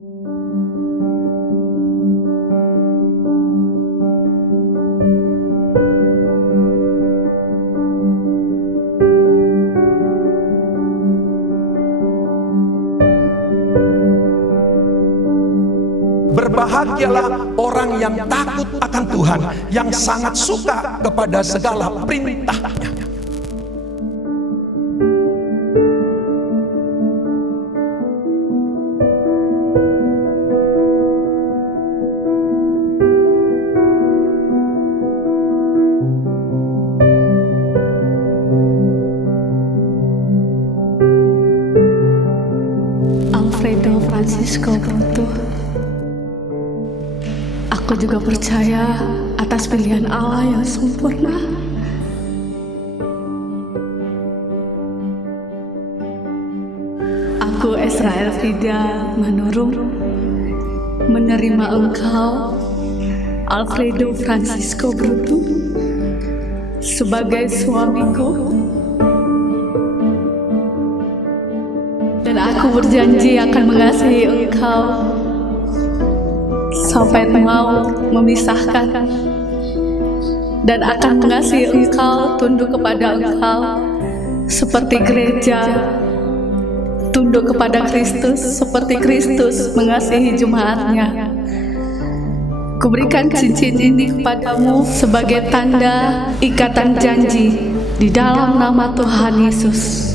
Berbahagialah orang yang takut akan Tuhan, yang sangat suka kepada segala perintah-Nya. Alfredo Francisco Brutu. Aku juga percaya atas pilihan Allah yang sempurna. Aku Esra Elfrida Manurung menerima engkau, Alfredo Francisco Brutu, sebagai suamiku. Dan aku berjanji akan mengasihi engkau sampai maut memisahkan, dan akan mengasihi engkau, tunduk kepada engkau seperti gereja tunduk kepada Kristus, seperti Kristus mengasihi jemaatnya. Kuberikan cincin ini kepadamu sebagai tanda ikatan janji di dalam nama Tuhan Yesus.